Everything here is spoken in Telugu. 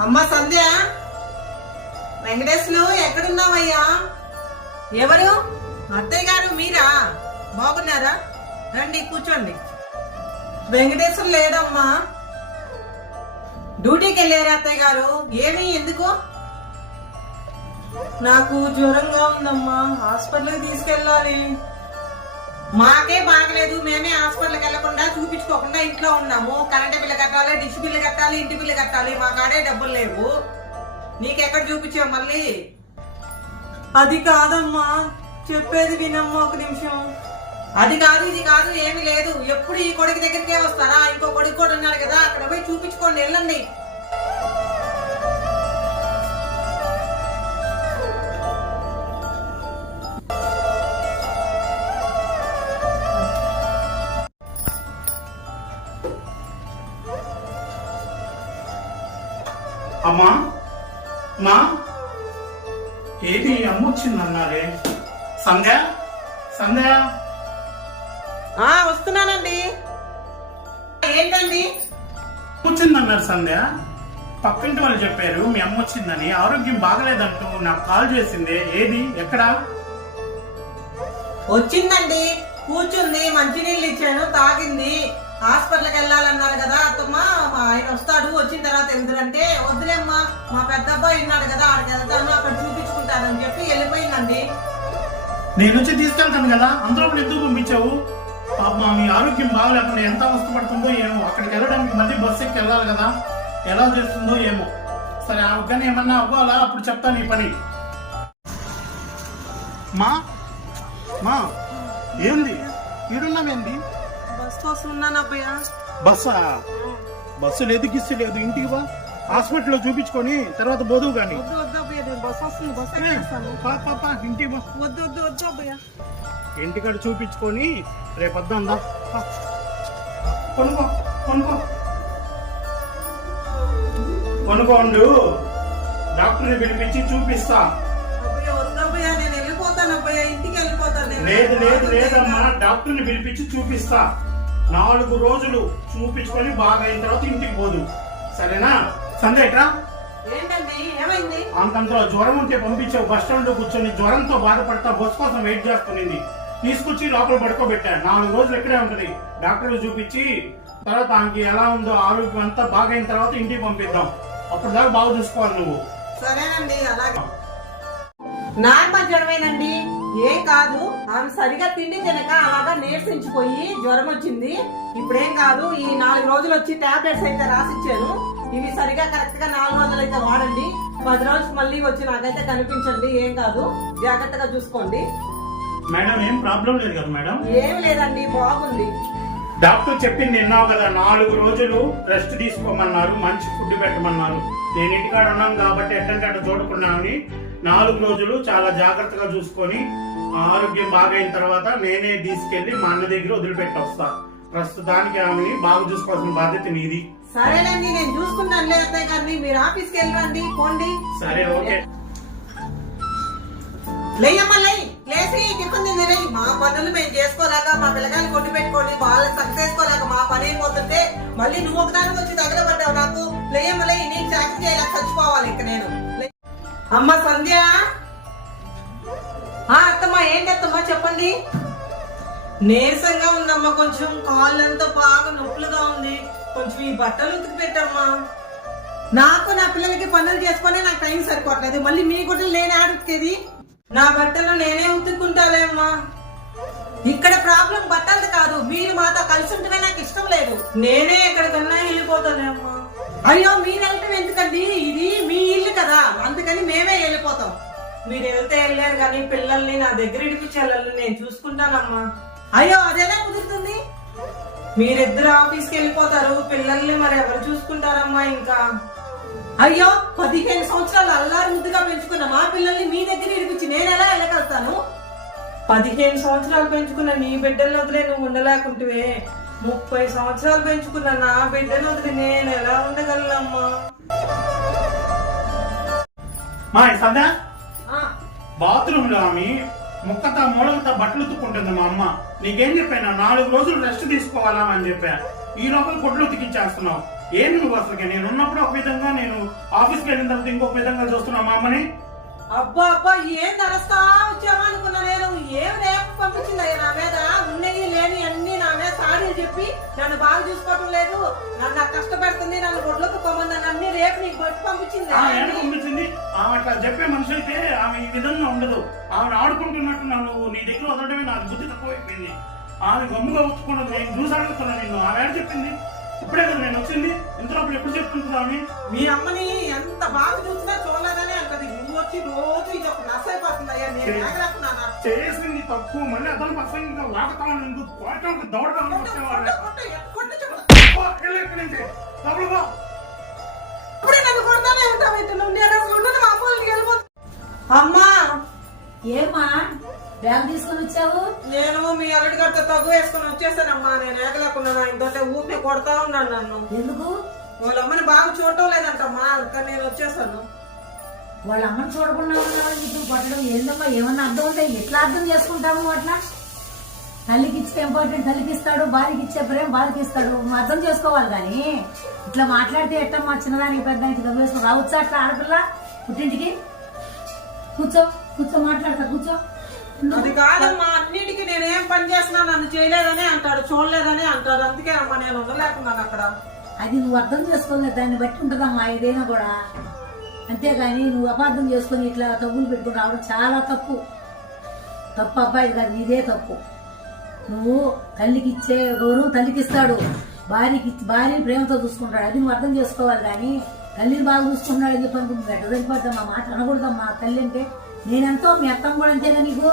అమ్మా సంధ్య వెంకటేశ్వరు ఎక్కడున్నావయ్యా? ఎవరు? అత్తయ్య గారు మీరా? బాగున్నారా? రండి కూర్చోండి. వెంకటేశ్వరు లేదమ్మా డ్యూటీకి వెళ్ళారు అత్తయ్య గారు? ఏమి ఎందుకు? నాకు జ్వరంగా ఉందమ్మా. హాస్పిటల్కి తీసుకెళ్ళాలి. మాకే బాగలేదు. మేమే హాస్పిటల్కి వెళ్ళకుండా చూపించుకోకుండా ఇంట్లో ఉన్నాము. కరెంట్ బిల్లు కట్టాలి డిష్ బిల్లు కట్టాలి ఇంటి బిల్లు కట్టాలి. మా కాడే డబ్బులు లేవు. నీకెక్కడ చూపించావు మళ్ళీ? అది కాదమ్మా. చెప్పేది వినమ్మా ఒక నిమిషం. అది కాదు ఇది కాదు ఏమీ లేదు. ఎప్పుడు ఈ కొడుకు దగ్గరికే వస్తారా? ఇంకో కొడుకు కూడా ఉన్నాడు కదా. అక్కడ పోయి చూపించుకోండి వెళ్ళండి. అమ్మా మా ఏది అమ్మ వచ్చిందన్నారే సంధ్య సంధ్య. ఆ వస్తున్నానండి. ఏంటండి? వచ్చిందన్నారు సంధ్య. పక్కింటి వాళ్ళు చెప్పారు మీ అమ్మ వచ్చిందని. ఆరోగ్యం బాగలేదంటూ నాకు కాల్ చేసింది. ఏది? ఎక్కడ? వచ్చిందండి. కూర్చుంది మంచినీళ్ళు ఇచ్చాను తాగింది. హాస్పిటల్కి వెళ్ళాలన్నారు కదా అత్తమ్మ మా ఆయన వస్తాడు వచ్చిన తర్వాత వెళ్తురంటే వద్దులేమ్మా మా పెద్ద అబ్బాయి ఉన్నాడు కదా ఆడికి వెళ్తాను అక్కడ చూపించుకుంటానని చెప్పి వెళ్ళిపోయిందండి. నేను వచ్చి తీసుకెళ్తాను కదా అందరూ కూడా ఎందుకు పంపించావు? పాప మీ ఆరోగ్యం బాగలేకుండా ఎంత అవస్థపడుతుందో ఏమో అక్కడికి వెళ్ళడానికి మళ్ళీ బస్సు ఎక్కి వెళ్ళాలి కదా ఎలా చేస్తుందో ఏమో. సరే ఆమె ఏమన్నా అవ్వాలా? అప్పుడు చెప్తాను ఈ పని. మా మా ఏంది? ఈడున్నావేంది? బస్ కోసం ఉన్నాను అబ్బాయ బస్సా? బస్సు లేదు గిస్సు లేదు. ఇంటికి వా హాస్పిటల్లో చూపించుకొని తర్వాత బోదువు కానీ. వద్దు వద్దు అబ్బాయ నేను బస్ వస్తుంది బస్ ఎక్కేస్తాను. పా పా, పా, ఇంటికి వా వద్దు వద్దు ఇంటికాడ చూపించుకొని రేపు వద్దాందా పా. కొనుక్కో కొనుక్కో. కొనుక్కోండు డాక్టర్ని పిలిపించి చూపిస్తా. వెళ్ళిపోతాను వెళ్ళిపోతాను. లేదు లేదు లేదమ్మా. డాక్టర్ని పిలిపించి చూపిస్తా. నాలుగు రోజులు చూపించుకొని బాగా అయిన తర్వాత ఇంటికి పోదు. సరేనా? సందేట్రా ఏమైంది? అంతంతలో జ్వరం ఉంటే పంపించావు. బస్ స్టాండ్ కూర్చొని జ్వరంతో బాధపడతా బస్ కోసం వెయిట్ చేస్తున్నది తీసుకొచ్చి లోపల పడుకోబెట్టా. నాలుగు రోజులు ఇక్కడే ఉంటది? డాక్టర్ చూపించి తర్వాత ఆమెకి ఎలా ఉందో ఆరోగ్యం అంతా బాగైన తర్వాత ఇంటికి పంపిద్దాం. అప్పుడు దాకా బాగా చూసుకోవాలి నువ్వు. సరేనండి అలాగే. నార్మల్ జ్వరమేనండి. ఏం కాదు ఆమె సరిగా తిండి తినక అలాగా నీరసించిపోయి జ్వరం వచ్చింది ఇప్పుడేం కాదు ఈ నాలుగు రోజులు వచ్చి టాబ్లెట్స్ అయితే రాసిచ్చాను. ఇవి సరిగా కరెక్ట్గా నాలుగు రోజులు అయితే వాడండి. పది రోజులు మళ్ళీ వచ్చి నాకైతే కనిపించండి. ఏం కాదు జాగ్రత్తగా చూసుకోండి. మేడం ఏం ప్రాబ్లం లేదు కదా మేడం? ఏం లేదండి బాగుంది. డాక్టర్ చెప్పింది విన్నావు కదా నాలుగు రోజులు రెస్ట్ తీసుకోమన్నారు మంచి ఫుడ్ పెట్టమన్నారు. నేను ఇంటికాడ ఉన్నాను కాబట్టి ఎట్టంటే అట్ట చూడకున్నామని నాలుగు రోజులు చాలా జాగ్రత్తగా చూసుకొని ఆరోగ్యం బాగైన తర్వాత నేనే తీసుకెళ్ళి మా అన్న దగ్గర వదిలిపెట్టి వస్తా. ప్రస్తుతానికి ఆమెని బాగా చూసుకోవాల్సిన బాధ్యత నీది. సరేనండి నేను చూసుకుంటాను అత్తయ్య గారిని. మీరు ఆఫీస్కి వెళ్ళరండి పోండి. సరే ఓకే. లేయమ్మా లేయ్. లేచి టిఫిన్ తింది లేయ్. మా పనులు మేము చేసుకోలేక మా పిల్లగాని కొట్టి పెట్టుకొని వాళ్ళని సక్సెసుకోలేక మా పని అయిపోతుంటే మళ్ళీ నువ్వు ఒకదానికి వచ్చి తగలబడ్డావు నాకు. లేయమ్మ లేయ్. నేను చాకరీ చేయలేక చచ్చిపోవాలి ఇక నేను. అమ్మ సంధ్య. ఆ అత్తమ్మా ఏంటి అత్తమ్మా చెప్పండి. నీరసంగా ఉందమ్మా కొంచెం కాళ్ళంతా బాగా నొప్పులుగా ఉంది. కొంచెం ఈ బట్టలు ఉతికి పెట్టమ్మా. నాకు నా పిల్లలకి పనులు చేసుకునే నాకు టైం సరిపోవట్లేదు. మళ్ళీ మీ గుడ్డలు నేనే ఆడుతుంది నా బట్టలు నేనే ఉతుక్కుంటాలే అమ్మా. ఇక్కడ ప్రాబ్లం బట్టలది కాదు. మీరు మాతో కలిసి ఉంటేనే నాకు ఇష్టం లేదు. నేనే ఎక్కడికన్నా వెళ్ళిపోతానే అమ్మా. అయ్యో మీరు వెళ్ళటం ఎందుకండి? ఇది మీ ఇల్లు కదా. మీరు వెళ్తే వెళ్ళారు కానీ పిల్లల్ని నా దగ్గర ఇడిపించాలని నేను చూసుకుంటానమ్మా. అయ్యో అదెలా కుదురుతుంది? మీరిద్దరు ఆఫీస్కి వెళ్ళిపోతారు. పిల్లల్ని మరి ఎవరు చూసుకుంటారమ్మా ఇంకా? అయ్యో పదిహేను సంవత్సరాలు అల్లారి ముద్దుగా పెంచుకున్న మా పిల్లల్ని మీ దగ్గర ఇడిపించి నేను ఎలా వెళ్ళగలుగుతాను? పదిహేను సంవత్సరాలు పెంచుకున్న నీ బిడ్డలను వదిలే నువ్వు ఉండలేకుంటువే. ముప్పై సంవత్సరాలు పెంచుకున్న నా బిడ్డను వదిలి నేను ఎలా ఉండగలనమ్మా? మా సందా ఆ, బాత్రూమ్లో ఆమె ముక్కతా మూలంతా బట్టలు ఉతుక్కుంటుంది మా అమ్మ. నీకేం చెప్పాను? నాలుగు రోజులు రెస్ట్ తీసుకోవాలా అని చెప్పా. ఈ లోపల కొట్లు ఉతికించేస్తున్నావు. ఏమి నువ్వు అసలుకి? నేను ఉన్నప్పుడు ఒక విధంగా నేను ఆఫీస్కి వెళ్ళిన తర్వాత ఇంకొక విధంగా చూస్తున్నా మా అమ్మని. అబ్బా అబ్బా ఏం నడుస్తా వచ్చావా అనుకున్నా నేను ఏం రేపు పంపించింది నా మీద? ఉన్నవి సాడీలు చెప్పి నన్ను బాగా చూసుకోవటం లేదు. నన్ను నాకు కష్టపెడుతుంది నన్ను గొడ్లకు పోమంది అన్ని రేపు నీకు బట్టి పంపించింది. ఆమె పంపించింది? ఆమె అట్లా చెప్పే మనిషి అయితే ఆమె ఈ విధంగా ఉండదు. ఆమెను ఆడుకుంటున్నట్టు నన్ను నీ దగ్గర వదలడమే నాకు బుద్ధి తక్కువైపోయింది. ఆమె గమ్ముగా ఒప్పుకున్నది నేను చూసి అడుగుతున్నా నిన్ను. ఆమె చెప్పింది? ఇప్పుడే కదా నేను వచ్చింది. ఇంతలోపు ఎప్పుడు చెప్తుంది ఆమె? మీ అమ్మని ఎంత బాగా చూసినా చూడలేదని అంటది. నువ్వు వచ్చి రోజు ఇది ఒక నస అయిపోతుంది అయ్యా. నేను చేసింది తప్పు మళ్ళీ అతను పక్కన ఇంకా లాగుతామని ఎందుకు? కోటకు ఉండను మా అమ్మ వాళ్ళకి వెళ్ళిపోతా. అమ్మా! ఏమా బ్యాగ్ తీసుకొని వచ్చావు? నేను మీ అల్లుడి గారితో తగ్గు వేసుకొని వచ్చేసానమ్మా. నేను ఏగలేకుండా ఇంకోటే ఊపి కొడతా ఉన్నాను నన్ను. ఎందుకు? వాళ్ళ అమ్మని బాగా చూడటం లేదంటమ్మా. అందుకని నేను వచ్చేసాను. వాళ్ళ అమ్మని చూడకుండా ఉన్నావని నీకు కొట్టడం ఏందమ్మా? ఏమన్నా అర్థం ఉంటే ఎట్లా అర్థం చేసుకుంటాము అట్లా? తల్లికి ఇచ్చే ఇంపార్టెంట్ తల్లికి ఇస్తాడు భార్యకి ఇచ్చే ప్రేమ భార్యకి ఇస్తాడు. అర్థం చేసుకోవాలి కానీ ఇట్లా మాట్లాడితే ఎట్టమ్మా చిన్నదానికి పెద్దానికి వేసుకుని రావచ్చా అట్లా ఆడపిల్ల పుట్టింటికి? కూర్చో కూర్చో మాట్లాడతా కూర్చో. అది కాదమ్మా అన్నిటికీ నేనేం పని చేసినా నన్ను చేయలేదని అంటాడు చూడలేదని అంటాడు. అందుకే అమ్మా నేను ఉండలేకున్నాను అక్కడ. అది నువ్వు అర్థం చేసుకోలేదు దాన్ని బట్టి ఉంటుందమ్మా ఏదైనా కూడా. అంతేగాని నువ్వు అపార్థం చేసుకొని ఇట్లా తగ్గులు పెట్టుకుని రావడం చాలా తప్పు. తప్పు అబ్బాయి కాదు నీదే తప్పు. నువ్వు తల్లికి ఇచ్చే గౌరవం తల్లికి ఇస్తాడు భార్యకి భార్యని ప్రేమతో చూసుకుంటాడు. అది నువ్వు అర్థం చేసుకోవాలి కానీ తల్లిని బాగా చూసుకున్నాడు అని చెప్పి అనుకుంటున్నాడు ఎట్ట సరిపోద్దమ్మా మాట అనకూడదమ్మా. తల్లి అంటే నేనెంతో మీ అత్తమ్మ కూడా అంతేగా నీకు?